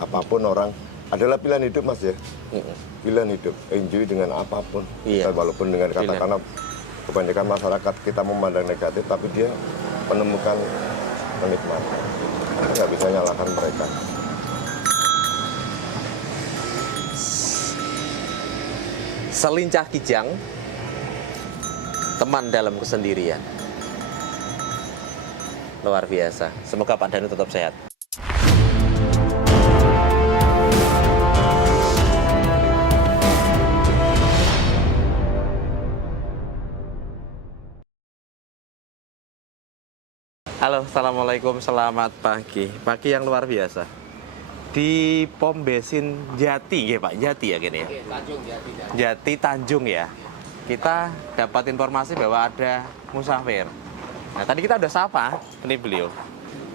apapun orang adalah pilihan hidup Mas ya. Pilihan hidup, enjoy dengan apapun. Walaupun dengan katakanlah kebanyakan masyarakat kita memandang negatif, tapi dia menemukan kenikmatan. Nggak bisa nyalakan mereka. Selincah kijang, teman dalam kesendirian. Luar biasa. Semoga Pak Danu tetap sehat. Halo, assalamualaikum, selamat pagi. Pagi yang luar biasa. Di pom bensin Jati, ya Pak, Jati ya gini ya. Tanjung Jati. Jati Tanjung ya. Kita dapat informasi bahwa ada musafir. Nah, tadi kita udah sapa ini beliau.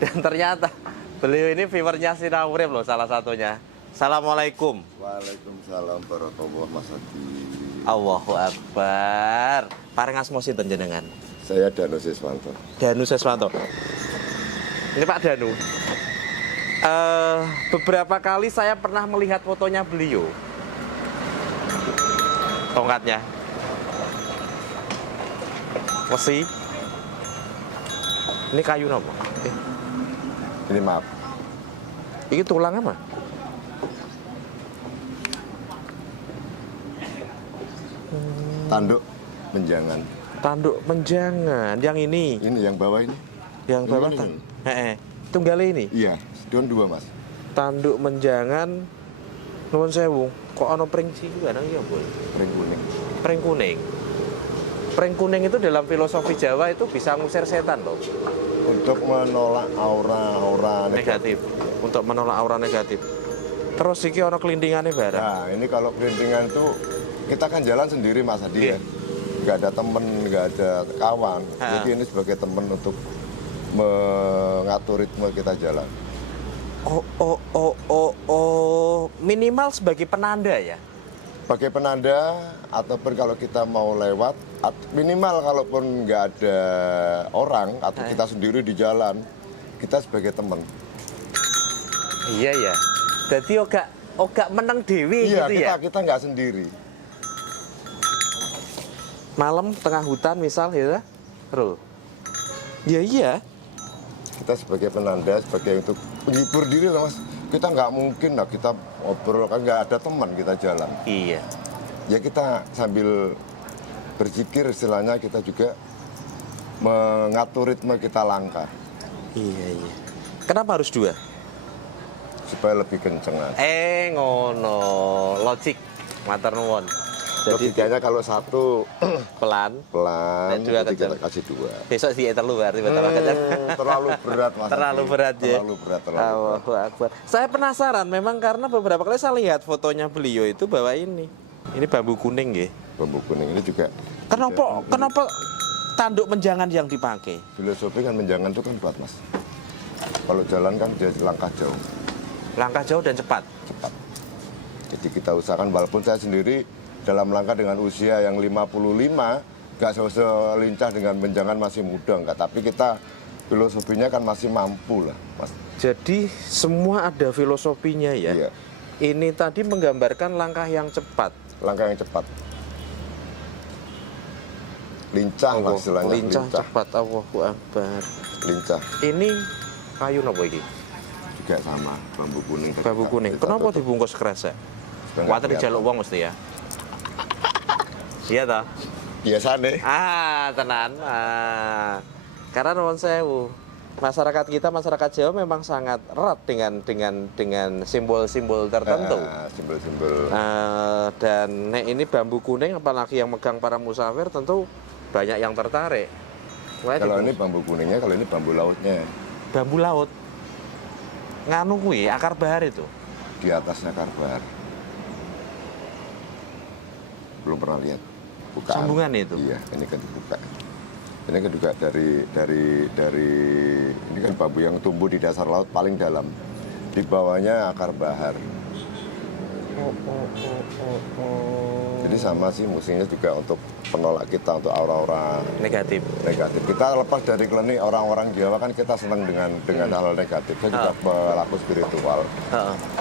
Dan ternyata beliau ini viewernya Sinau Urip loh, salah satunya. Assalamualaikum. Waalaikumsalam warahmatullahi wabarakatuh. Allahu Akbar. Parengas sinten jenengan? Saya Danu Siswanto. Danu Siswanto. Ini Pak Danu. Beberapa kali saya pernah melihat fotonya beliau. Tongkatnya. Wesi. Ini kayu nopo? Ini maaf. Ini tulang apa? Tanduk menjangan. Tanduk menjangan. Yang ini. Ini yang bawah ini. Yang bawah Ini. tan. Tunggale ini. Iya, daun 2 Mas. Tanduk menjangan. Nuwun sewu. Kok ana pring sih barang ya, Bu? Pring kuning. Pring kuning. Pring kuning itu dalam filosofi Jawa itu bisa ngusir setan loh. Untuk menolak aura-aura Negatif. Untuk menolak aura negatif. Terus iki ana kelindingane barang. Nah, ini kalau kelintingan itu kita kan jalan sendiri Mas Adi ya. Nggak ada temen, nggak ada kawan. Jadi ini sebagai temen untuk mengatur ritme kita jalan. Minimal sebagai penanda ya. Sebagai penanda ataupun kalau kita mau lewat, minimal kalaupun nggak ada orang atau kita sendiri di jalan, kita sebagai teman. Iya ya. Jadi oga menang dewi Iya, gitu ya. kita nggak sendiri. Malam tengah hutan misal ya, Rul. Ya iya. Kita sebagai penanda, sebagai untuk menghibur diri lah Mas. Kita nggak mungkin lah kita ngobrol, kan nggak ada teman kita jalan. Iya. Ya kita sambil berzikir istilahnya, kita juga mengatur ritme kita langkah. Iya. Kenapa harus 2? Supaya lebih kenceng aja. Ngono. Logik. Matur nuwun. Jadi Logikanya kalau 1 pelan. pelan, Dua jadi kita kenceng. kasih 2. Besok sih telu berarti kenceng. Terlalu berat Mas. Terlalu Adi. berat ya. Terlalu berat. Allahu Akbar. Saya penasaran memang karena beberapa kali saya lihat fotonya beliau itu bahwa ini bambu kuning nggih. Bambu kuning ini juga. Kenapa tanduk menjangan yang dipakai? Filosofi kan menjangan itu kan kuat Mas. Kalau jalan kan dia langkah jauh. Langkah jauh dan cepat. Cepat. Jadi kita usahakan, walaupun saya sendiri dalam langkah dengan usia yang 55, nggak selincah dengan menjangan masih muda, enggak. Tapi kita filosofinya kan masih mampu lah, Mas. Jadi semua ada filosofinya ya. Iya. Ini tadi menggambarkan langkah yang cepat. Langkah yang cepat. Lincah lah istilahnya. Lincah, cepat. Allahu Akbar. Lincah. Ini kayu nopo iki? Juga sama, bambu kuning. Bambu kuning. Kenapa dibungkus kresek? Kuwatir dijaluk wong mesti ya. Iya toh? Biasa nih. Tenan. Karena nuwun sewu. Masyarakat kita, masyarakat Jawa memang sangat erat dengan simbol-simbol tertentu. Simbol-simbol. Dan ini bambu kuning, apalagi yang megang para musafir, tentu banyak yang tertarik. Kalau ini bambu kuningnya, kalau ini bambu lautnya. Bambu laut. Nganu kuwi akar bahar itu. Di atasnya akar bahar. Belum pernah lihat. Bukaan. Sambungan itu. Iya, ini kan dibuka. Ini kan juga dari ini kan bambu yang tumbuh di dasar laut paling dalam. Di bawahnya akar bahar. Jadi sama sih musiknya juga untuk penolak kita untuk aura-aura Negatif. negatif. Kita lepas dari klinik orang-orang Jawa kan kita senang dengan hal-hal negatif. Saya juga pelaku spiritual.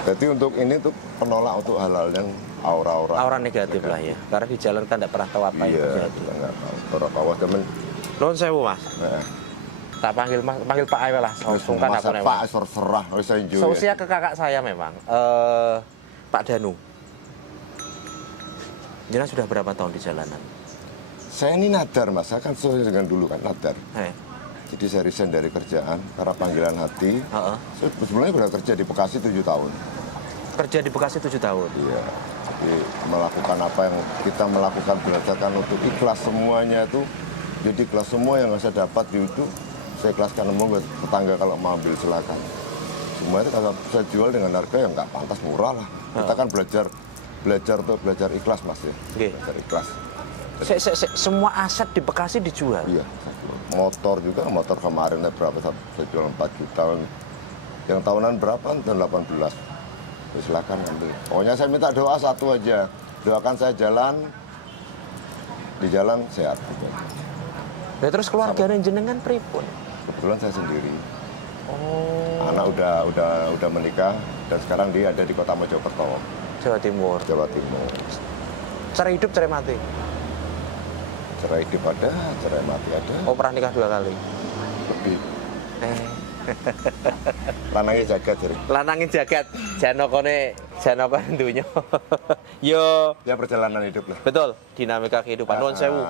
Jadi untuk ini tuh penolak untuk hal-hal yang aura-aura. Aura negatif lah ya. Karena di jalan kan tidak pernah tahu apa yang terjadi. Iya, nggak tahu. Orang bawah temen. Nuwun sewu Mas. Tak panggil Pak Awe lah. Sungkan aku nek. Pak serah, wis enjoy. Seusia ke kakak saya memang. Pak Danu. Jenengan sudah berapa tahun di jalanan? Saya ini nadar Mas, saya kan sesuai dengan dulu kan nadar. Hei. Jadi saya resign dari kerjaan karena panggilan hati. Saya sebenarnya sudah kerja di Bekasi 7 tahun. Kerja di Bekasi 7 tahun? Iya. Jadi melakukan apa yang kita melakukan berdasarkan untuk ikhlas semuanya itu. Jadi ikhlas semua yang saya dapat di itu, saya ikhlaskan ke tetangga kalau mau ambil silakan. Semua itu kalau saya jual dengan harga yang nggak pantas, murah lah. Kita kan belajar ikhlas Mas ya. Belajar ikhlas. Semua aset di Bekasi dijual? Iya. Motor juga, motor kemarin berapa? Saya jual 4 juta. Yang tahunan berapa? Tahun 18. Ya, silakan ambil. Pokoknya saya minta doa satu aja. Doakan saya di jalan sehat. Gitu. Ya, terus keluarganya jenengan pripun? Kebetulan saya sendiri. Oh. Anak udah menikah dan sekarang dia ada di Kota Mojokerto. Jawa Timur. Jawa Timur. Cerai hidup, cerai mati? Cerai hidup ada, cerai mati ada. Oh, pernah nikah 2 kali? Lebih. Lanangnya jagat jadi. Lanangin jagat, janokone dunya. Yo. Ya perjalanan hidup lah. Betul, dinamika kehidupan. Nuwun sewu.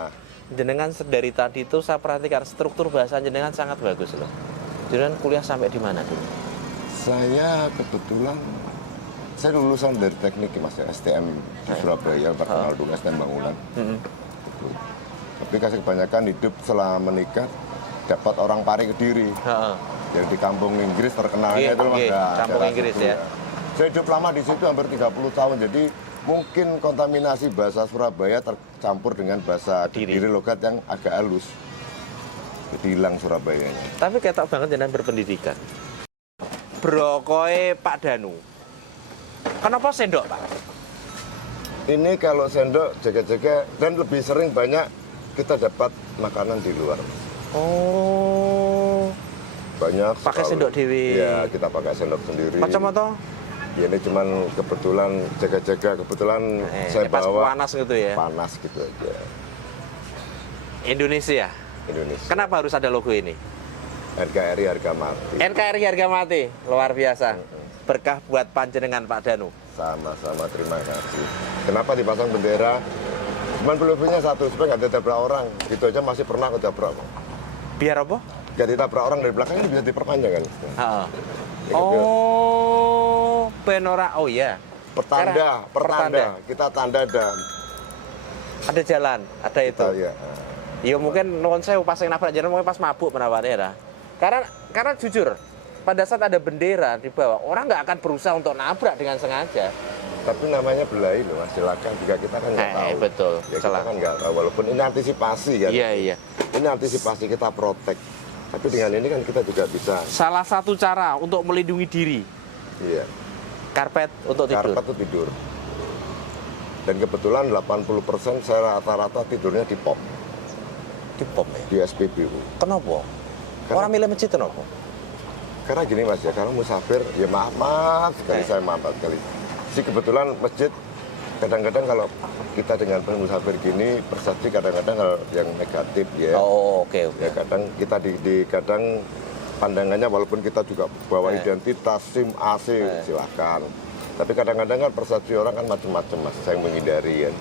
Jenengan dari tadi itu saya perhatikan struktur bahasa jenengan sangat bagus loh. Jenengan kuliah sampai di mana dulu? Saya kebetulan saya lulusan dari teknik Mas ya, STM di Surabaya, terkenal dulu STM bangunan. Tapi kasih kebanyakan hidup setelah menikah dapat orang Pari Kediri. Yang di kampung Inggris terkenalnya itu Mas. Kampung Inggris ya. Saya hidup lama di situ hampir 30 tahun. Jadi mungkin kontaminasi bahasa Surabaya tercampur dengan bahasa Kediri logat yang agak halus. Jadi hilang Surabayanya. Tapi ketok banget jenengan berpendidikan. Brokoe Pak Danu. Kenapa sendok, Pak? Ini kalau sendok jaga-jaga dan lebih sering banyak kita dapat makanan di luar. Oh. Banyak. Pakai sendok dewi. Iya, kita pakai sendok sendiri. Kacamata? Ya ini cuman kebetulan jaga-jaga, kebetulan saya pas bawa panas gitu ya. Panas gitu aja. Indonesia. Kenapa harus ada logo ini? NKRI harga mati. NKRI harga mati, luar biasa. Berkah buat panjenengan Pak Danu. Sama-sama, terima kasih. Kenapa dipasang bendera? Cuman lebihnya satu, supaya nggak ditabrak orang. Gitu aja masih pernah ketabrak. Biar apa? Nggak ditabrak orang dari belakang ini bisa diperpanjang kan? Oh, penora. Oh iya. Pertanda. Kita tanda ada jalan, ada itu. Ya. Ya mungkin non saya pas nabrak jalan mungkin pas mabuk menawarnya ya. Karena jujur, pada saat ada bendera di bawah, orang nggak akan berusaha untuk nabrak dengan sengaja. Tapi namanya belai loh Mas, silakan juga kita kan nggak tahu. Betul. Ya, kita kan nggak tahu, walaupun ini antisipasi kan. Iya. Ini antisipasi kita protek. Tapi dengan ini kan kita juga bisa. Salah satu cara untuk melindungi diri. Iya. Karpet untuk tidur. Karpet untuk tidur. Dan kebetulan 80% saya rata-rata tidurnya di pop. Di pop ya? Di SPBU. Kenapa? Orang milih masjid kenapa? Karena gini Mas ya, kalau musafir, ya maaf sekali saya maaf sekali. Si kebetulan masjid, kadang-kadang kalau kita dengan musafir gini, persepsi kadang-kadang hal yang negatif ya. Oh, oke. Ya kadang kita kadang pandangannya walaupun kita juga bawa identitas, SIM, AC, silahkan. Tapi kadang-kadang kan persepsi orang kan macam-macam Mas, saya menghindari kan.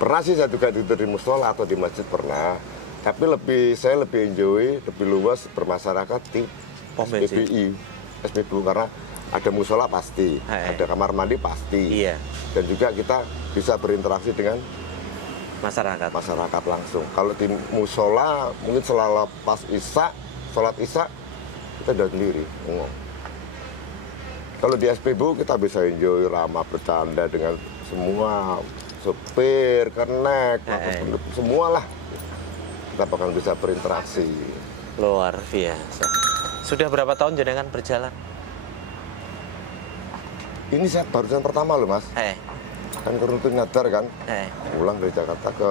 Pernah sih saya juga tidur di musola atau di masjid pernah. Tapi saya lebih enjoy, lebih luas bermasyarakat di SPBU karena ada musola pasti, ada kamar mandi pasti. Iya. Dan juga kita bisa berinteraksi dengan masyarakat langsung. Kalau di musola mungkin setelah pas sholat isya kita udah sendiri ngomong. Kalau di SPBU kita bisa enjoy ramah bercanda dengan semua supir, kernet, semualah. Kita bakal bisa berinteraksi. Luar biasa. Sudah berapa tahun jenengan berjalan? Ini saya barusan pertama loh Mas. Kan ke Rutin Nadar kan. Pulang dari Jakarta ke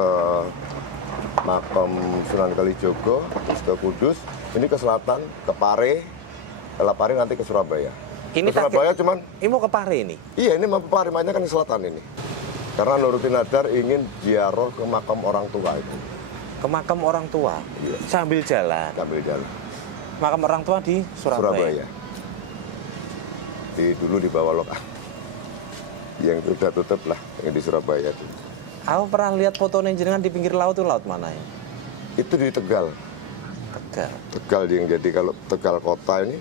makam Sunan Kalijogo, terus ke Kudus, ini ke selatan, ke Pare, setelah Pare nanti ke Surabaya. Ini ke Surabaya cuman... Ini mau ke Pare ini? Iya, ini mau ke Pare, makanya kan ke selatan ini. Karena Nurutin Nadar ingin ziarah ke makam orang tua itu. Ke makam orang tua? Iya. Sambil jalan? Sambil jalan. Makam orang tua di Surabaya? Dulu di bawah lokal. Yang sudah tutup lah, yang di Surabaya itu. Aku pernah lihat fotonya jenengan di pinggir laut itu, laut mana ya? Itu di Tegal. Tegal. Tegal yang jadi kalau Tegal kota ini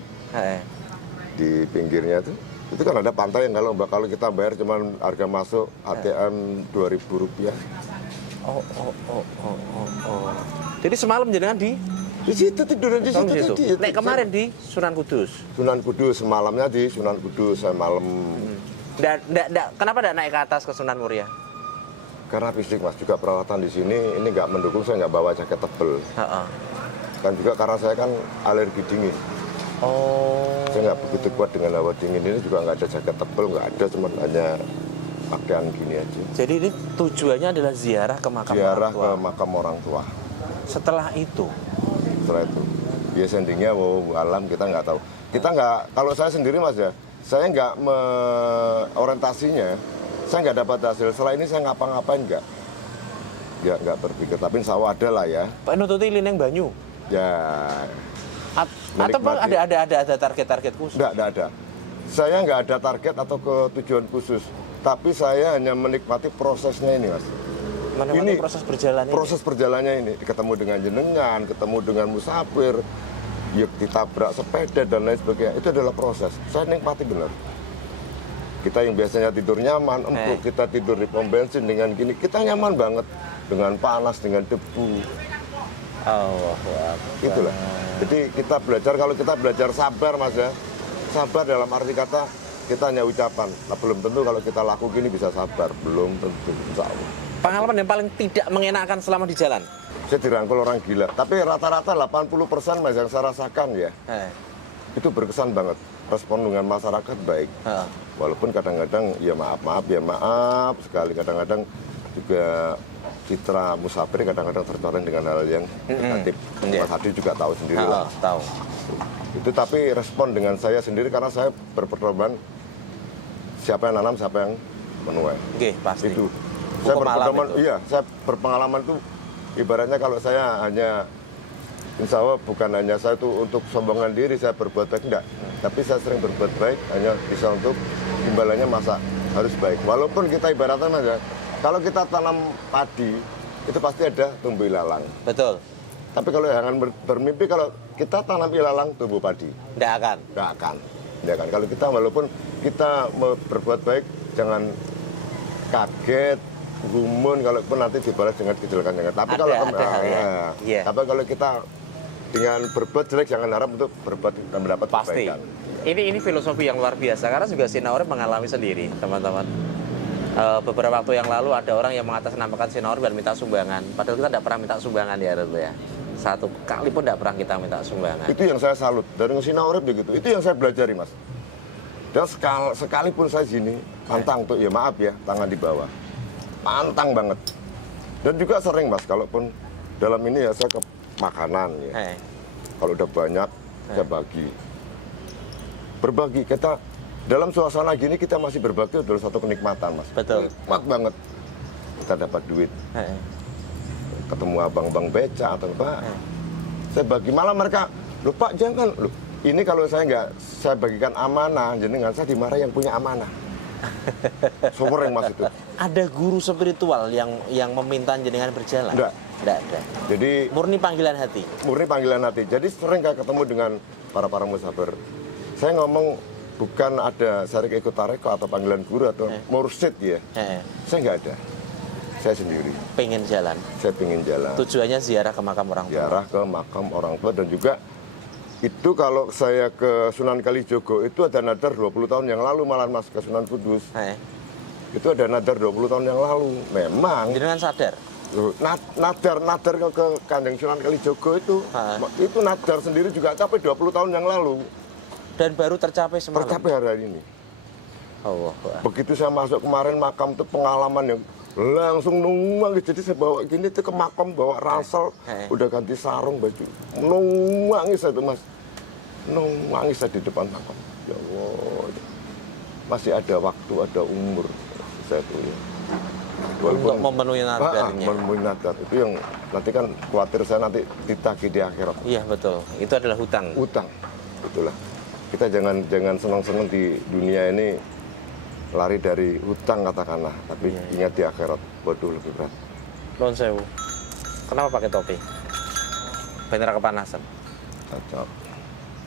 di pinggirnya itu kan ada pantai yang kalau kita bayar cuman harga masuk ATM Rp2.000. Oh. Jadi semalam jenengan di situ tiduran di situ tadi. Nek kemarin di Sunan Kudus. Sunan Kudus semalamnya di Sunan Kudus saya malam. Kenapa tidak naik ke atas ke Sunan Muria? Karena fisik Mas, juga peralatan di sini ini nggak mendukung, saya nggak bawa jaket tebel. Kan juga karena saya kan alergi dingin. Saya nggak begitu kuat dengan hawa dingin ini, juga nggak ada jaket tebel, nggak ada, cuma hanya pakaian gini aja. Jadi ini tujuannya adalah ziarah ke makam ziarah orang tua. Ke makam orang tua. Setelah itu, ya sendingnya alam kita nggak tahu. Kita nggak, kalau saya sendiri Mas ya, saya nggak orientasinya. Saya nggak dapat hasil. Setelah ini saya ngapa-ngapain nggak berpikir. Tapi insya Allah ada lah ya. Pak nututi lineng banyu. Ya. Atau Pak ada target-target khusus? Nggak ada. Saya nggak ada target atau tujuan khusus. Tapi saya hanya menikmati prosesnya ini Mas. Ini proses berjalannya. Proses berjalannya ini. Ketemu dengan jenengan, ketemu dengan musafir, yuk ditabrak sepeda dan lain sebagainya. Itu adalah proses. Saya nikmati benar. Kita yang biasanya tidur nyaman, empuk, kita tidur di pom bensin dengan gini, kita nyaman banget dengan panas, dengan debu. Itulah. Jadi kita belajar, kalau kita belajar sabar Mas ya, sabar dalam arti kata kita hanya ucapan. Nah, belum tentu kalau kita laku gini bisa sabar, belum tentu. Insya Allah. Pengalaman yang paling tidak mengenakan selama di jalan? Saya dirangkul orang gila, tapi rata-rata 80% Mas yang saya rasakan ya, itu berkesan banget. Respon dengan masyarakat baik. Walaupun kadang-kadang ya maaf sekali, kadang-kadang juga citra musafir kadang-kadang tercoreng dengan hal yang negatif. Mas Hadi juga tahu sendiri lah. Tahu. Itu tapi respon dengan saya sendiri karena saya berpedoman siapa yang nanam, siapa yang menuai. Oke, pasti. Itu. Saya berpedoman, iya, saya berpengalaman tuh ibaratnya kalau saya hanya insya Allah bukan hanya saya itu untuk sombongan diri saya berbuat baik, enggak. Tapi saya sering berbuat baik hanya bisa untuk imbalannya masa harus baik. Walaupun kita ibaratnya Mas ya, kalau kita tanam padi itu pasti ada tumbuh ilalang. Betul. Tapi kalau jangan bermimpi kalau kita tanam ilalang tumbuh padi. Nggak akan. Kalau kita walaupun kita berbuat baik jangan kaget, gumun kalaupun nanti dibalas dengan kejelekan. Tapi tapi kalau kita dengan berbuat jelek jangan harap untuk berbuat dan mendapat pasti kebaikan. Ini filosofi yang luar biasa karena juga Sinaorib mengalami sendiri teman-teman. Beberapa waktu yang lalu ada orang yang mengatasnamakan Sinaorib dan minta sumbangan, padahal kita tidak pernah minta sumbangan ya. Satu kali pun tidak pernah kita minta sumbangan. Itu yang saya salut dari Sinaorib begitu. Itu yang saya pelajari Mas. Dan sekalipun saya sini pantang tuh ya maaf ya tangan di bawah, pantang banget. Dan juga sering Mas kalaupun dalam ini ya saya ke makanan ya. Kalau udah banyak saya berbagi kita dalam suasana gini kita masih berbagi adalah satu kenikmatan Mas. Betul. Nikmat banget kita dapat duit, ketemu abang-abang beca atau apa, saya bagi malah mereka lupa jangan loh. Ini kalau saya bagikan amanah jenengan saya dimarah yang punya amanah. Sumber yang Mas itu. Ada guru spiritual yang meminta jenengan berjalan? Enggak ada. Jadi murni panggilan hati. Jadi sering saya ketemu dengan para musafir. Saya ngomong bukan ada syarikat ikut tareko atau panggilan guru atau mursyid ya. Saya nggak ada. Saya sendiri. Pengen jalan. Saya pengen jalan. Tujuannya ziarah ke makam orang tua. Ziarah ke makam orang tua dan juga itu kalau saya ke Sunan Kalijogo itu ada nadar 20 tahun yang lalu malah Mas ke Sunan Kudus. Itu ada nadar 20 tahun yang lalu. Memang. Jenengan sadar? Nadar ke Kanjeng Sunan Kalijogo itu nadar sendiri juga capai 20 tahun yang lalu. Dan baru tercapai semalam? Tercapai hari ini. Allah. Begitu saya masuk kemarin makam itu pengalaman yang langsung nangis. Jadi saya bawa gini tuh ke makam, bawa ransel, udah ganti sarung baju. Nangis itu mas, nangis saya di depan makam. Ya Allah, masih ada waktu, ada umur saya tuh ya. Untuk memenuhi nadarnya. Memenuhi nadar itu yang nanti kan khawatir saya nanti ditagih di akhirat. Iya betul, itu adalah hutang. Utang, itulah. Kita jangan senang-senang di dunia ini lari dari hutang katakanlah, tapi ingat di akhirat, waduh lebih berat. Non sewu. Kenapa pakai topi? Bener kepanasan. Cocok.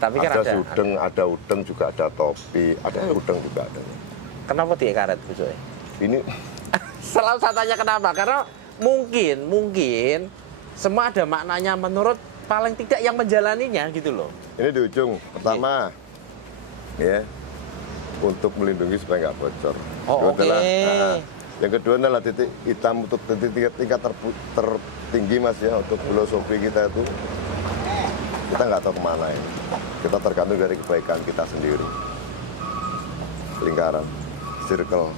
Tapi kan ada udeng juga ada topi, ada udeng juga ada. Kenapa tiga karet bujuke? Ini Selalu saya tanya kenapa? Karena mungkin semua ada maknanya menurut paling tidak yang menjalaninya gitu loh. ini di ujung pertama, ya, untuk melindungi supaya nggak bocor. Oh, oke. Yang kedua adalah titik hitam untuk tingkat tertinggi mas ya, untuk filosofi kita itu kita nggak tahu kemana ini. Kita tergantung dari kebaikan kita sendiri. Lingkaran, circle.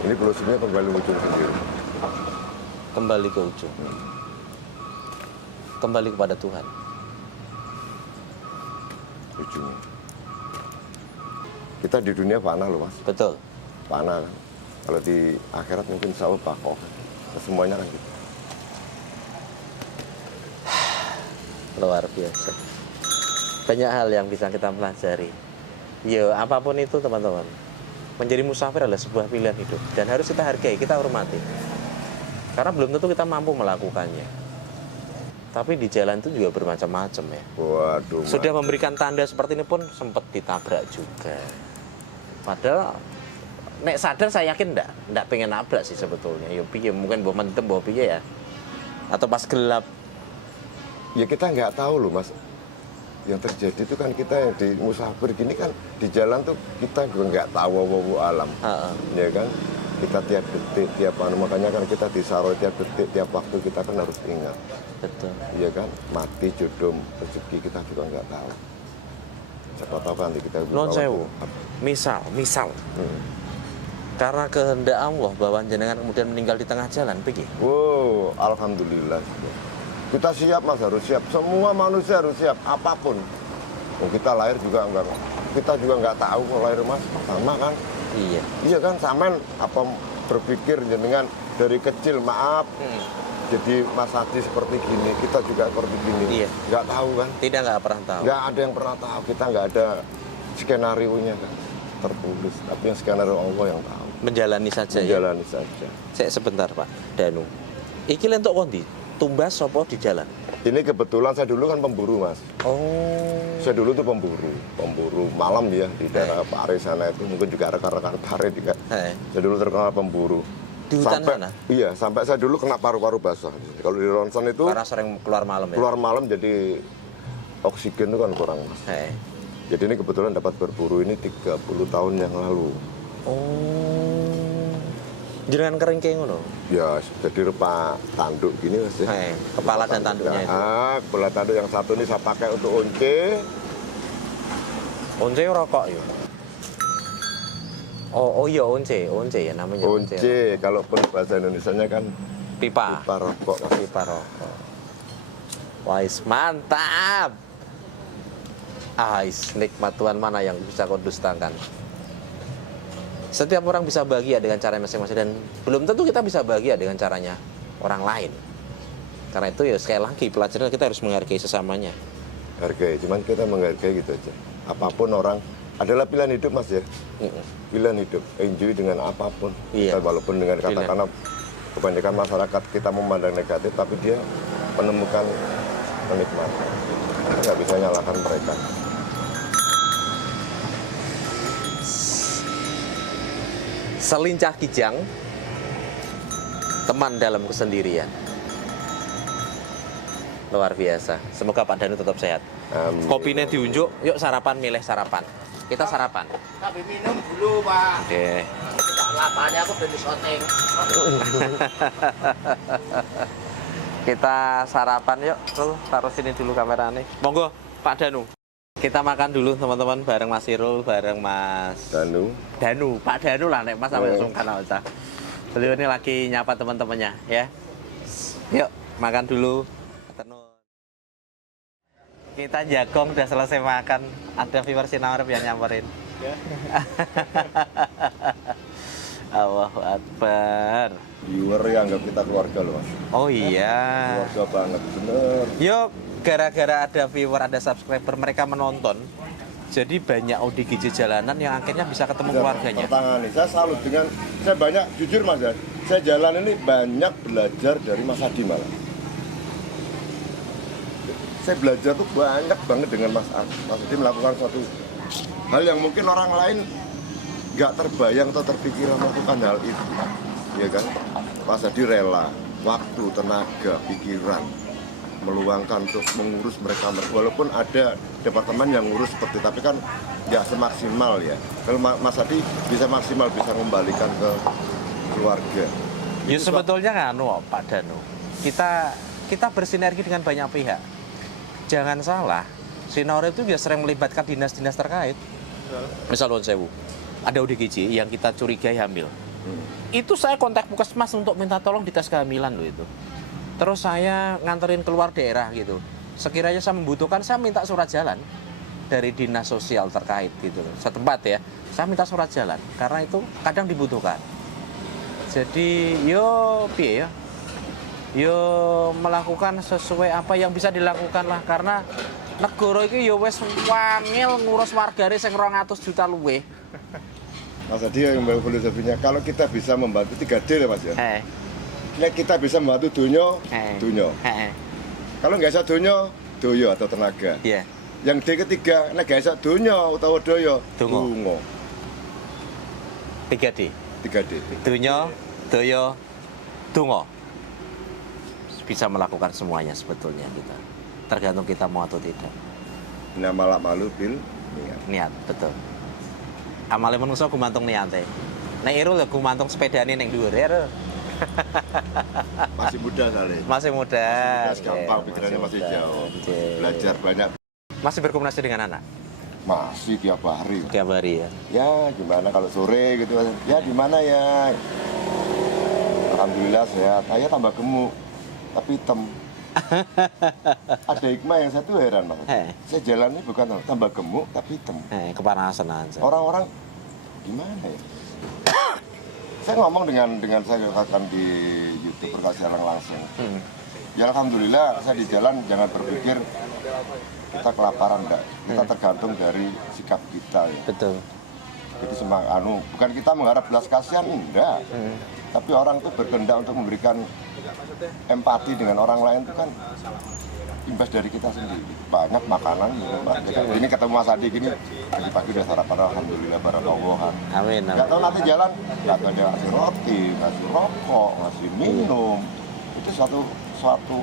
Ini filosofinya kembali ujung sendiri. Kembali ke ujung. Kembali kepada Tuhan. Ujungnya. Kita di dunia fana loh mas. Betul. Fana kan. Kalau di akhirat mungkin sawah bakoh. Semuanya kan gitu. Luar biasa. Banyak hal yang bisa kita pelajari. Ya apapun itu teman-teman. Menjadi musafir adalah sebuah pilihan hidup. Dan harus kita hargai, kita hormati. Karena belum tentu kita mampu melakukannya. Tapi di jalan itu juga bermacam-macam ya. Waduh. Sudah memberikan tanda seperti ini pun sempat ditabrak juga. Padahal nek sadar saya yakin enggak pengen nabrak sih sebetulnya. Ya piye mungkin bawa mentem bawa piye ya. Atau pas gelap. Ya kita nggak tahu loh mas. Yang terjadi itu kan kita yang di musafir gini kan di jalan tuh kita juga nggak tahu alam. Ya kan. Kita tiap detik, tiap makanya kan kita disaroh tiap detik, tiap waktu kita kan harus ingat. Betul. Iya kan, mati, jodoh, rezeki kita juga nggak tahu. Siapa tahu kan nanti kita. Non sewu. Misal. Karena kehendak Allah bahwa jenengan kemudian meninggal di tengah jalan, pergi. Wow, alhamdulillah. Kita siap mas, harus siap. Semua manusia harus siap, apapun. Oh, kita lahir juga enggak. Kita juga nggak tahu kalau lahir mas, sama kan. Iya. Iya kan, sampean apa berpikir jenengan dari kecil maaf jadi Mas Haji seperti gini, kita juga seperti gini. Iya. Nggak tahu kan? Nggak pernah tahu. Nggak ada yang pernah tahu, kita nggak ada skenario-nya kan tertulis, tapi yang skenario Allah yang tahu. Menjalani saja. Menjalani saja. Saya sebentar Pak Danu. Iki lentok kondi, tumbas sopo di jalan. Ini kebetulan saya dulu kan pemburu mas. Oh. Saya dulu tuh pemburu malam ya di daerah Pare sana itu, mungkin juga rekan-rekan Pare juga. Saya dulu terkenal pemburu. Di hutan sana? Iya, sampai saya dulu kena paru-paru basah. Kalau di ronsen itu karena sering keluar malam ya? Keluar malam jadi oksigen itu kan kurang mas. Jadi ini kebetulan dapat berburu ini 30 tahun yang lalu. Oh. Jenengan kering kayak ngono? Ya, jadi rupa tanduk gini mas ya. Kepala dan tanduknya itu? Kepala tanduk yang satu ini saya pakai untuk once. Once rokok ya? Oh iya once ya namanya. Once, kalaupun bahasa Indonesianya kan pipa rokok. Pipa rokok. Wais, mantap. Nikmat Tuhan mana yang bisa kau dustakan. Setiap orang bisa bahagia dengan cara masing-masing dan belum tentu kita bisa bahagia dengan caranya orang lain. Karena itu ya sekali lagi pelajaran kita harus menghargai sesamanya. Hargai, cuman kita menghargai gitu aja. Apapun orang adalah pilihan hidup mas ya. Pilihan hidup, enjoy dengan apapun. Iya. Walaupun dengan katakanlah kebanyakan masyarakat kita memandang negatif, tapi dia menemukan kenikmatan. Kita nggak bisa nyalakan mereka. Selincah kijang, teman dalam kesendirian. Luar biasa. Semoga Pak Danu tetap sehat. Kopinya diunjuk, yuk sarapan, milih sarapan. Kita sarapan. Tapi minum dulu Pak. Oke. Lapannya aku beli syuting. Kita sarapan yuk. Tuh, taruh sini dulu kameranya. Monggo Pak Danu. Kita makan dulu teman-teman bareng Mas Irul, bareng Mas Danu. Pak Danu lah nek Mas sampai sungkan aja. Beliau ini lagi nyapa teman-temannya ya. Yuk, makan dulu. Kita jagong udah selesai makan, ada viewer Sinarep yang nyamperin. Ya. Allahu Akbar. Viewer yang anggap kita keluarga loh Mas. Oh iya. Keluarga banget, bener. Yuk, gara-gara ada viewer, ada subscriber, mereka menonton. Jadi banyak ODGJ jalanan yang akhirnya bisa ketemu keluarganya. Pertangani, saya salut dengan, saya banyak, jujur Mas ya, saya jalan ini banyak belajar dari Mas Adi malah. Saya belajar tuh banyak banget dengan Mas Adi. Mas Adi melakukan suatu hal yang mungkin orang lain nggak terbayang atau terpikir melakukan hal itu, ya kan? Mas Adi rela, waktu, tenaga, pikiran, meluangkan untuk mengurus mereka, walaupun ada departemen yang ngurus seperti, tapi kan nggak semaksimal ya. Kalau Mas Adi bisa maksimal, bisa membalikan ke keluarga. Ya sebetulnya kan, Pak Danu, kita bersinergi dengan banyak pihak. Jangan salah, Sinarep itu dia sering melibatkan dinas-dinas terkait. Misal Nuwun Sewu, ada ODGJ yang kita curigai hamil. Itu saya kontak puskesmas untuk minta tolong dites kehamilan loh itu. Terus saya nganterin keluar daerah gitu. Sekiranya saya membutuhkan, saya minta surat jalan dari dinas sosial terkait gitu loh. Setempat ya, saya minta surat jalan karena itu kadang dibutuhkan. Jadi yo piye ya? Yo melakukan sesuai apa yang bisa dilakukan lah, karena negara iki yo wis wangil ngurus wargane sing 200 juta luwih. Mas Adi yang filosofinya, kalau kita bisa membantu 3D ya Mas ya. Nek kita bisa membantu dunyo, dunyo. Kalau nggak bisa dunyo, doyo atau tenaga. Iya. Yang D ketiga, nek nggak bisa dunyo utawa doyo, dungo. 3D. 3D. Dunyo, doyo, dungo. Bisa melakukan semuanya sebetulnya kita. Tergantung kita mau atau tidak. Nama malu bil niat, betul. Amale menungso gumantung niate. Nek Irul ya gumantung sepedane ning dhuwur ya. Masih muda kali. Masih muda. Gampang, pikirannya masih jauh. Belajar banyak. Masih berkomunikasi dengan anak? Masih tiap hari. Tiap hari ya. Ya gimana kalau sore gitu, ya di mana ya. Alhamdulillah sehat. Saya tambah gemuk, tapi hitam. Ada hikmah yang saya tuh heran Mas. Saya jalan ini bukan tambah gemuk tapi hitam. Kepanasan aja. Orang-orang gimana ya? Saya ngomong dengan saya katakan di YouTube berkasih langsung. Ya alhamdulillah saya di jalan, jangan berpikir kita kelaparan enggak. Kita tergantung dari sikap kita ya. Betul. Jadi bukan kita mengharap belas kasihan enggak. Tapi orang itu berkehendak untuk memberikan empati dengan orang lain itu kan imbas dari kita sendiri. Banyak makanan ini ketemu Mas Adi gini, pagi-pagi udah sarapan, alhamdulillah barakallah. Amin. Nggak tahu nanti jalan, nggak tahu ada ngasih roti, ngasih rokok, ngasih minum. Itu suatu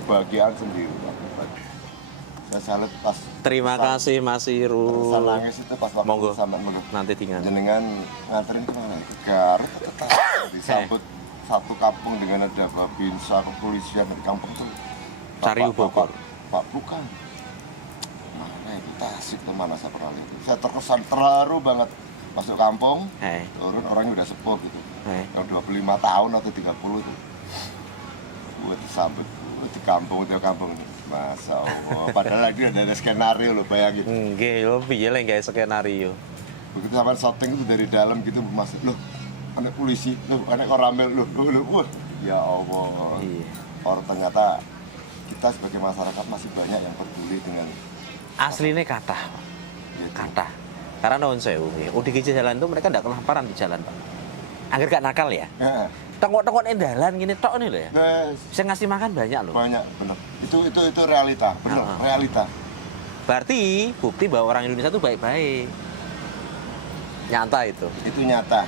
kebahagiaan sendiri. Saya salut pas. Terima kasih Mas Irul. Saya nangis itu pas waktu Monggo. sampai Nanti tinggal. jenengan nganterin kemana? Ke Garut tetap disambut satu kampung dengan ada babinsa, kepolisian di kampung itu. Cariu Bogor. Pak bukan. Mana itu Tasik atau mana saya pernah lihat. Saya terkesan terharu banget masuk kampung. Turun orangnya udah sepuh gitu. Yang 25 tahun atau 30 itu. Buat disambut di kampung ini. Masa Allah, padahal lagi ada skenario loh, bayangin. Nggih, lho piye lek gawe skenario. Begitu sampai syuting itu dari dalam gitu masuk loh. Anak polisi, loh, anak orang loh, wah, ya Allah. Iya. Orang ternyata kita sebagai masyarakat masih banyak yang peduli dengan aslinya kathah. gitu. Kathah. Karena Nuwun Sewu, ODGJ jalan itu mereka tidak kelaparan di jalan, Pak. Angger gak nakal ya. Tengok-tengok dalan gini tok nih loh ya. Bisa ngasih makan banyak loh. Banyak, benar. Itu realita, benar, realita. Berarti bukti bahwa orang Indonesia itu baik-baik. Nyata itu. Itu nyata.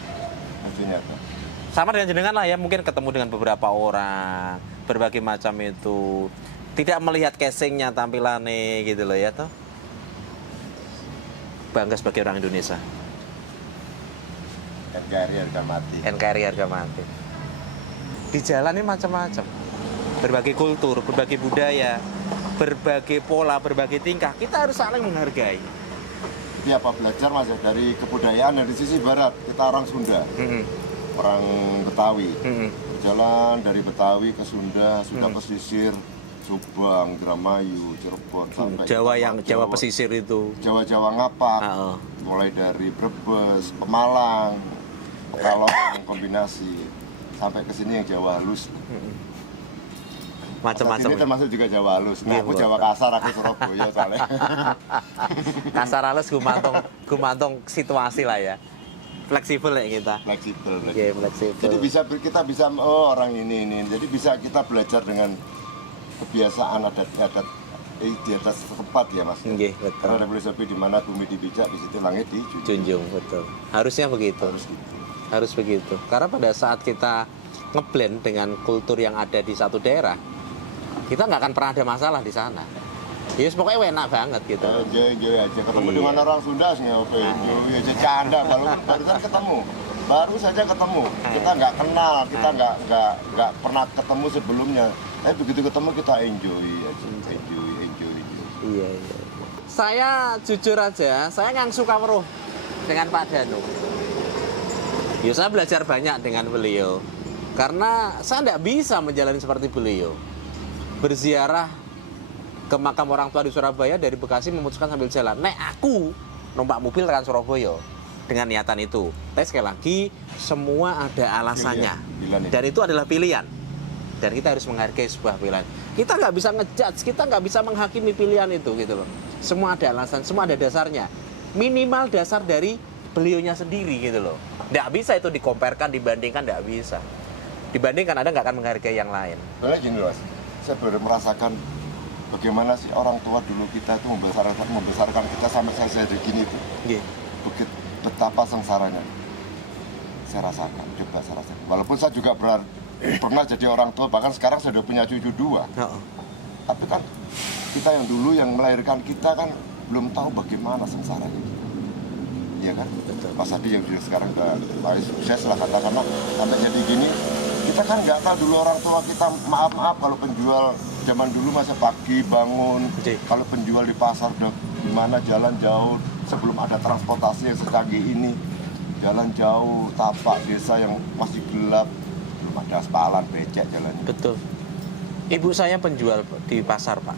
Sama dengan jenengan lah ya, mungkin ketemu dengan beberapa orang, berbagai macam itu. Tidak melihat casingnya, tampilannya gitu loh ya toh. Bangga sebagai orang Indonesia. NKRI harga mati. NKRI harga mati. Di jalan ini macam-macam. Berbagai kultur, berbagai budaya. berbagai pola, berbagai tingkah, kita harus saling menghargai. Tapi apa belajar Mas ya dari kebudayaan dari sisi barat, kita orang Sunda, orang Betawi. Berjalan dari Betawi ke Sunda, pesisir, Subang, Indramayu, Cirebon sampai Jawa yang Jawa pesisir itu. Jawa Ngapak, mulai dari Brebes, Pemalang, Pekalongan kombinasi sampai ke sini yang Jawa halus. Macam-macam. Ini termasuk juga Jawa halus. Nah, aku Jawa kasar, aku Surabaya soalnya. Kasar halus gumantung situasi lah ya. Fleksibel ya kita. Fleksibel. Oke, fleksibel. Jadi kita bisa orang ini. Jadi bisa kita belajar dengan kebiasaan adat-adat di atas tempat ya Mas. Oke, betul. Karena ada filosofi di mana bumi dipijak, di situ langit Junjung, betul. Harusnya begitu. Harus begitu. Karena pada saat kita ngeblend dengan kultur yang ada di satu daerah, kita nggak akan pernah ada masalah di sana. Ya pokoknya enak banget gitu. Enjoy aja. Ketemu dengan orang Sunda enjoy aja canda barusan ketemu. Baru saja ketemu. Kita nggak kenal, kita nggak pernah ketemu sebelumnya. Tapi begitu ketemu kita enjoy aja. Enjoy. Iya. Saya jujur aja, saya nggak suka weruh dengan Pak Danu. Ya saya belajar banyak dengan beliau. Karena saya nggak bisa menjalani seperti beliau. Berziarah ke makam orang tua di Surabaya dari Bekasi memutuskan sambil jalan. Nek aku numpak mobil tekan Surabaya dengan niatan itu. Tapi sekali lagi semua ada alasannya. Dan itu adalah pilihan. Dan kita harus menghargai sebuah pilihan. Kita nggak bisa ngejudge, kita nggak bisa menghakimi pilihan itu gitu loh. Semua ada alasan, semua ada dasarnya. Minimal dasar dari beliaunya sendiri gitu loh. Nggak bisa itu dikompetkan, dibandingkan, nggak bisa. Dibandingkan Anda nggak akan menghargai yang lain. Soalnya gini Mas, saya baru merasakan bagaimana sih orang tua dulu kita itu membesarkan kita sampai saya begini itu. Betapa sengsaranya. Saya rasakan, coba saya rasakan. Walaupun saya juga pernah jadi orang tua, bahkan sekarang saya sudah punya cucu 2. Tapi kan kita yang dulu yang melahirkan kita kan belum tahu bagaimana sengsaranya. Iya kan? Mas Adi yang sekarang udah sukses lah katakanlah sampai jadi gini. Kita kan nggak tahu dulu orang tua kita, maaf kalau penjual zaman dulu masa pagi bangun, kalau penjual di pasar udah gimana jalan jauh sebelum ada transportasi yang secanggih ini, jalan jauh tapak desa yang masih gelap, belum ada aspalan, becek jalannya. Betul. Ibu saya penjual di pasar Pak,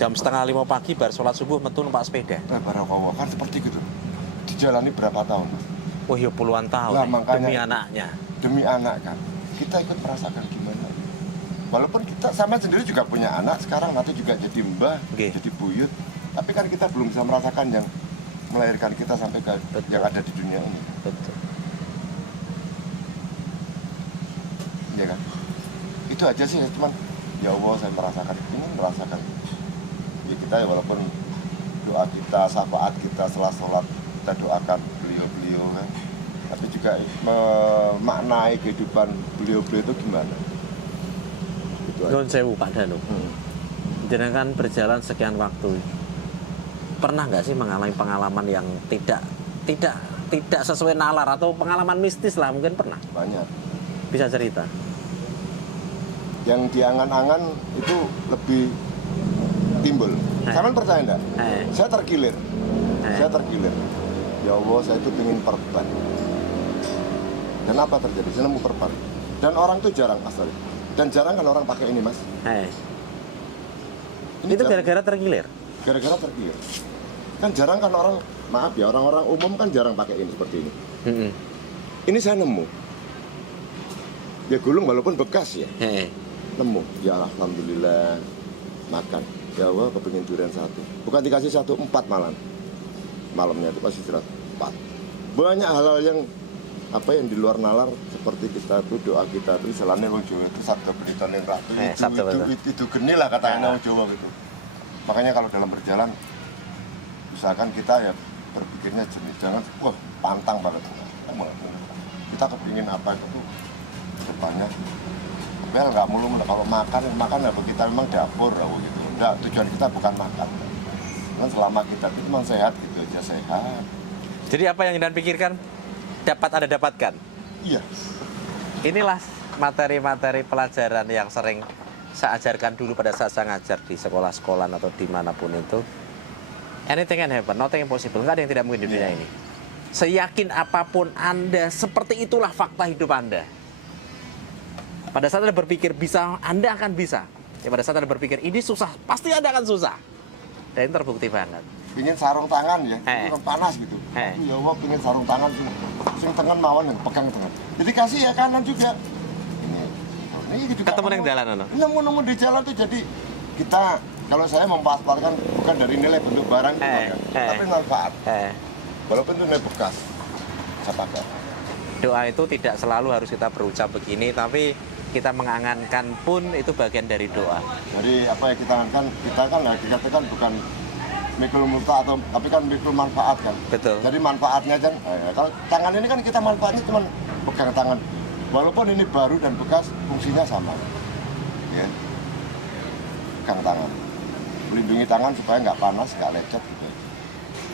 jam 4:30 pagi baru sholat subuh metu numpak sepeda. Nah, barakallah kan seperti gitu. Dijalani berapa tahun Mas? Oh ya puluhan tahun Nah, makanya, demi anaknya. Demi anak kan. Kita ikut merasakan gimana. Walaupun kita sama sendiri juga punya anak, sekarang nanti juga jadi mbah, jadi buyut. Tapi kan kita belum bisa merasakan yang melahirkan kita sampai ke yang ada di dunia ini. Betul. Iya kan? Itu aja sih, cuman ya Allah saya ingin merasakan. Ya kita ya walaupun doa kita, syafaat kita setelah sholat, kita doakan beliau-beliau kan. Tapi juga memaknai kehidupan beliau-beliau itu gimana? Nuwun sewu Pak Danu. Jenengan berjalan sekian waktu. Pernah nggak sih mengalami pengalaman yang tidak sesuai nalar atau pengalaman mistis lah mungkin pernah? Banyak. Bisa cerita? Yang diangan-angan itu lebih timbul. Kalian percaya enggak? Saya terkilir. Ya Allah, saya itu ingin perban. Dan apa terjadi? Saya nemu perban. Dan orang itu jarang asal. Dan jarang kan orang pakai ini Mas. Ini itu gara-gara terkilir? Gara-gara terkilir. Kan jarang kan orang, maaf ya, orang-orang umum kan jarang pakai ini seperti ini. Ini saya nemu. Ya gulung walaupun bekas ya. Nemu. Ya alhamdulillah. Makan. Ya Allah, kepingin durian 1. Bukan dikasih 1, 4 malam. Malamnya itu pasti istirahat 4. Banyak hal-hal yang yang di luar nalar seperti kita tuh doa kita tuh istilahnya wong Jawa itu sabda berita ning ratu itu geni lah katanya wong Jawa gitu. Makanya kalau dalam berjalan usahakan kita ya berpikirnya jernih, jangan wah pantang banget. Kita kepingin apa itu depannya. Well nggak mulu kalau makan ya kita memang dapur gitu. Enggak, tujuan kita bukan makan. Kan selama kita itu memang sehat gitu aja sehat. Jadi apa yang Anda pikirkan dapat Anda dapatkan? Iya. Inilah materi-materi pelajaran yang sering saya ajarkan dulu pada saat saya ngajar di sekolah-sekolah atau dimanapun itu, anything can happen, nothing impossible. Nggak ada yang tidak mungkin di dunia ini. Seyakin apapun Anda, seperti itulah fakta hidup Anda. Pada saat Anda berpikir bisa, Anda akan bisa. Ya, pada saat Anda berpikir ini susah, pasti Anda akan susah. Dan ini terbukti banget. Pingin sarung tangan ya, itu kan panas gitu. Tapi ya Allah pingin sarung tangan sing tangan mawon yang pegang tangan. Jadi kasih ya kanan juga. Ini juga Ketemu yang jalan, no? Nemu di jalan tuh jadi kita kalau saya memanfaatkan bukan dari nilai bentuk barang tapi manfaat. Walaupun itu nilai bekas, saya pakai. Doa itu tidak selalu harus kita berucap begini, tapi kita mengangankan pun itu bagian dari doa. Jadi apa yang kita angankan, kita kan hakikatnya bukan mikul multa atau tapi kan mikul manfaat kan. Betul. Jadi manfaatnya kan, kalau tangan ini kan kita manfaatnya cuma pegang tangan. Walaupun ini baru dan bekas, fungsinya sama. Ya. Pegang tangan. Melindungi tangan supaya nggak panas, nggak lecet gitu.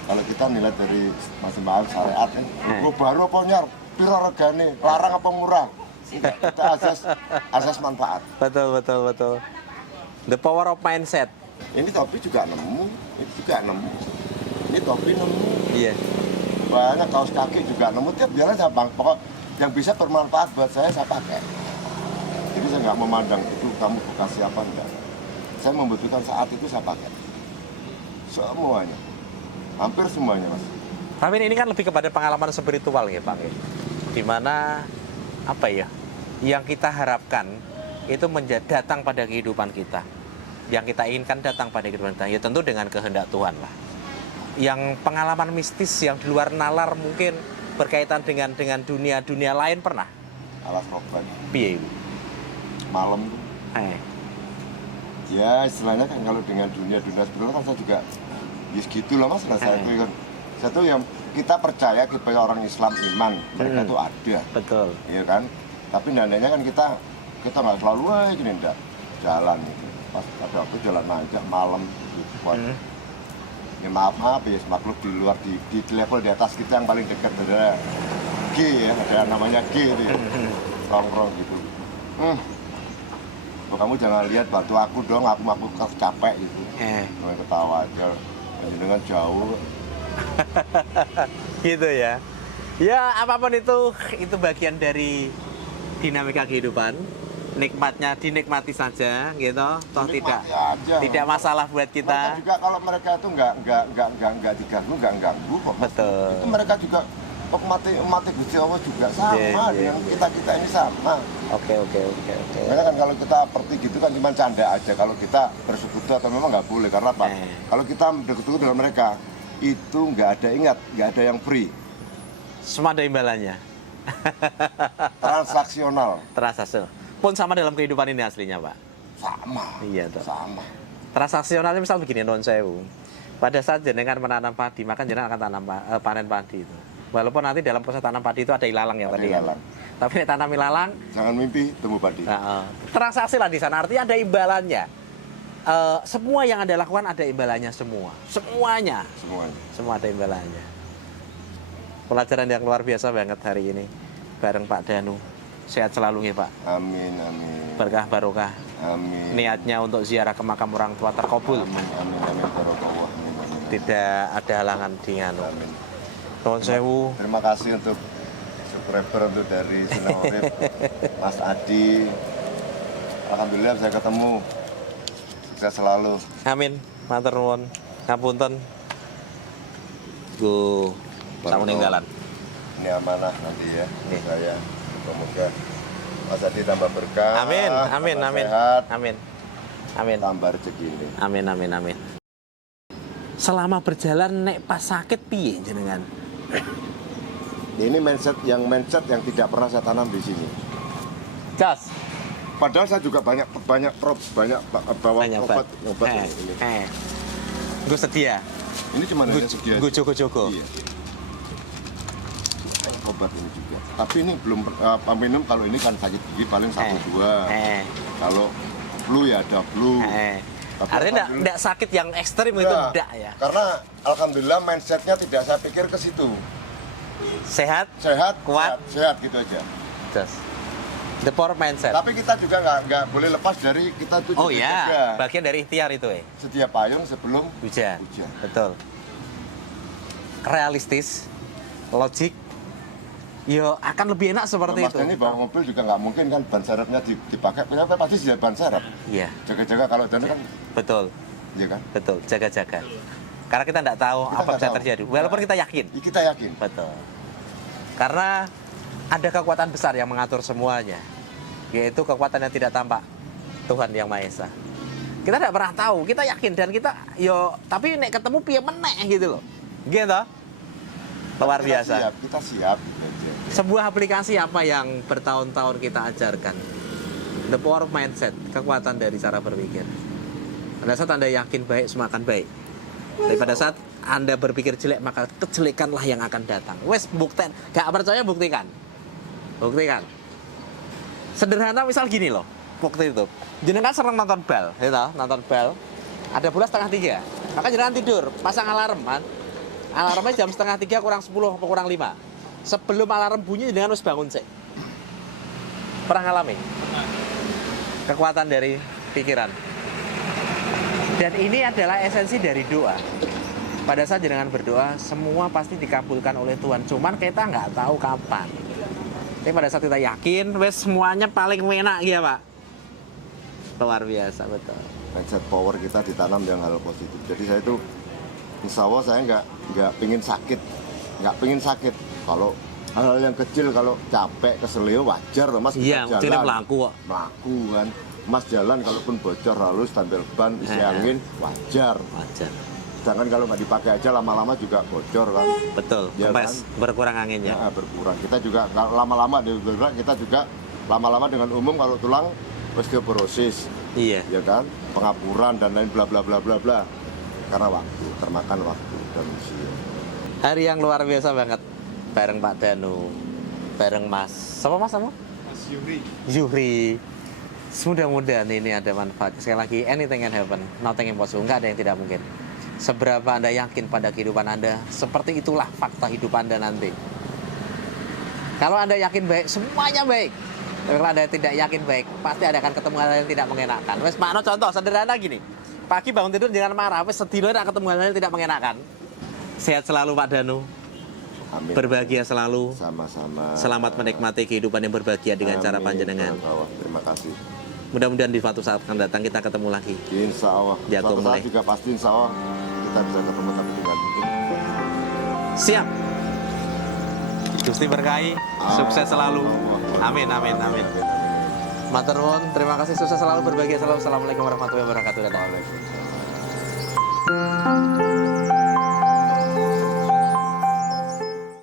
Kalau kita nilai dari masing-masing syariat, gue baru apa nyar, piro regane, larang apa murah. Kita asas manfaat. Betul. The power of mindset. Ini topi juga nemu, ini juga nemu. Ini topi nemu. Iya. Banyak kaos kaki juga nemu. Tiap jalan saya bang, pokok yang bisa bermanfaat buat saya pakai. Jadi saya nggak memandang itu kamu bekas siapa enggak. Saya membutuhkan saat itu saya pakai. Semuanya, hampir semuanya mas. Tapi ini kan lebih kepada pengalaman spiritual ya Pak. Dimana apa ya? Yang kita harapkan itu datang pada kehidupan kita. Yang kita inginkan datang pada kehidupan kita. Ya tentu dengan kehendak Tuhan lah. Yang pengalaman mistis yang di luar nalar mungkin berkaitan dengan dunia lain pernah? Alas roban. Piye? Malam tuh. Ya istilahnya kan kalau dengan dunia sebelumnya kan saya juga ya segitu lah mas. Saya tuh kan satu yang kita percaya kepada orang Islam iman mereka tuh ada. Betul. Iya kan. Tapi nandanya kan kita nggak selalu gini enggak jalan gitu. Pas ada waktu jalan aja malam gitu. Ya maaf ya makhluk di luar di level di atas kita yang paling dekat ada G ya, ada namanya G itu ya. Rong gitu. Kamu jangan lihat bantu aku dong, aku capek gitu. Cuma ketawa aja, dengan jauh. Gitu ya. Ya apapun itu bagian dari dinamika kehidupan. Nikmatnya dinikmati saja gitu. Toh tidak masalah buat kita. Mereka juga kalau mereka itu nggak diganggu, nggak ganggu kok. Betul. Itu mereka juga mati Gusti Allah juga sama dengan kita ini sama. Oke. Karena kan kalau kita seperti gitu kan cuma canda aja. Kalau kita bersekutu atau memang nggak boleh karena apa? Kalau kita bersekutu dengan mereka itu nggak ada yang free. Semua ada imbalannya. Transaksional. Pun sama dalam kehidupan ini aslinya Pak. Sama. Iya tuh. Sama. Transaksionalnya misal begini non sewu. Pada saat jenengan menanam padi, maka jenengan akan panen padi itu. Walaupun nanti dalam proses tanam padi itu ada ilalang ya tadi kan. Tapi nek tanam ilalang, jangan mimpi temu padi. Transaksi lah di sana artinya ada imbalannya. Semua yang Anda lakukan ada imbalannya semua. Semuanya. Semua ada imbalannya. Pelajaran yang luar biasa banget hari ini bareng Pak Danu. Sehat selalu ya Pak. Amin. Berkah barokah. Amin. Niatnya untuk ziarah ke makam orang tua terkabul. Amin. Barokah. Tidak ada halangan di nganu. Nuwun sewu. Terima kasih untuk subscriber untuk dari Sinawurip, Mas Adi. Alhamdulillah bisa ketemu. Sukses selalu. Amin. Matur nuwun. Ngapunten. Go. Sampun ninggalan. Ini amanah nanti ya. Saya semoga Mas Adi tambah berkah. Amin. Sehat. Amin. Tambah rezeki ini. Amin. Selama berjalan nek pas sakit piye jenengan? Ini mindset yang tidak pernah saya tanam di sini. Jas. Padahal saya juga banyak bawa obat ini. Gue sedia. Ini cuma hanya sedia. Gue jogo. Iya. Obat ini juga. Tapi ini belum minum kalau ini kan sakit gigi paling 1-2. Kalau flu ya ada flu. Artinya tidak sakit yang ekstrim itu enggak ya? Karena alhamdulillah mindsetnya tidak saya pikir ke situ. Sehat, Sehat, kuat, sehat gitu aja. Jas. The power of mindset. Tapi kita juga nggak boleh lepas dari kita tuh Oh juga ya, bagian dari ikhtiar itu ya. sedia payung sebelum Hujan. hujan. Betul. Realistis, logik, yo akan lebih enak seperti Mas itu. Denny bawa mobil juga nggak mungkin kan ban serepnya dipakai, kenapa pasti sudah ban serep. Iya, Jaga-jaga kalau dan kan, betul, iya kan? betul. Jaga-jaga. Karena kita tidak tahu Kita apa nggak bisa tahu. terjadi. Walaupun kita yakin. Kita yakin. Betul. Karena ada kekuatan besar yang mengatur semuanya, yaitu kekuatan yang tidak tampak, Tuhan Yang Maha Esa. Kita tidak pernah tahu, kita yakin dan kita tapi nek ketemu piye meneh gitu loh. Gitu. Luar Kita biasa. Siap, kita siap. Gitu aja. Sebuah aplikasi apa yang bertahun-tahun kita ajarkan? The power of mindset, kekuatan dari cara berpikir. Pada saat Anda yakin baik, semua akan baik. Tapi pada saat Anda berpikir jelek, maka kejelekanlah yang akan datang. Wes buktikan, gak percaya buktikan. Buktikan. Sederhana misal gini loh, waktu itu. Jenengan sering nonton bal, gitu, nonton bal. Ada bola 2:30. Maka jenengan tidur, pasang alarm kan. Alarmnya jam 2:30 kurang 10 atau kurang 5. Sebelum alarm bunyi jenengan harus bangun sih. Pernah ngalami? Kekuatan dari pikiran. Dan ini adalah esensi dari doa. Pada saat jenengan berdoa, semua pasti dikabulkan oleh Tuhan. Cuman kita nggak tahu kapan. Tapi pada saat kita yakin, wes semuanya paling enak ya Pak. Luar biasa, betul. Mindset power kita ditanam yang hal positif. Jadi saya itu, insya Allah saya nggak pingin sakit. Kalau hal-hal yang kecil, kalau capek, keselio wajar loh Mas. Iya, kita jadi jalan. pelaku kok. Melaku kan. Mas jalan kalaupun bocor halus, tampil ban, isi angin, wajar. Wajar. Sedangkan kalau nggak dipakai aja lama-lama juga bocor kan. Betul, Ya kempes, berkurang anginnya. Ya, berkurang. Kita juga kalau lama-lama kita juga lama-lama dengan umum kalau tulang osteoporosis, Iya. ya kan, pengapuran dan lain bla bla bla bla bla. Karena waktu, termakan waktu dan usia. Hari yang luar biasa banget bareng Pak Danu, bareng Mas. Siapa Mas kamu? Mas Yuri. Yuhri. Mudah-mudahan ini ada manfaat. Sekali lagi, anything can happen, nothing impossible. Nggak ada yang tidak mungkin. Seberapa Anda yakin pada kehidupan Anda, seperti itulah fakta hidup Anda nanti. Kalau Anda yakin baik, semuanya baik. Tapi kalau Anda tidak yakin baik, pasti Anda akan ketemu hal yang tidak mengenakan. Wes, makna contoh sederhana gini. Pagi bangun tidur jangan marah, wes sedih akan ketemu hal yang tidak mengenakan. Sehat selalu Pak Danu. Amin. Berbahagia selalu. Sama-sama. Selamat menikmati kehidupan yang berbahagia dengan cara Amin. panjenengan. Terima kasih. Mudah-mudahan di suatu saat akan datang kita ketemu lagi. Insya Allah. Di Suatu saat Akomole. juga pasti insya Allah kita bisa ketemu tapi tinggal mungkin. Siap. Gusti berkahi, sukses selalu. Amin, amin, amin. Matur nuwun, terima kasih, sukses selalu, berbahagia selalu. Assalamualaikum warahmatullahi wabarakatuh. Dadah.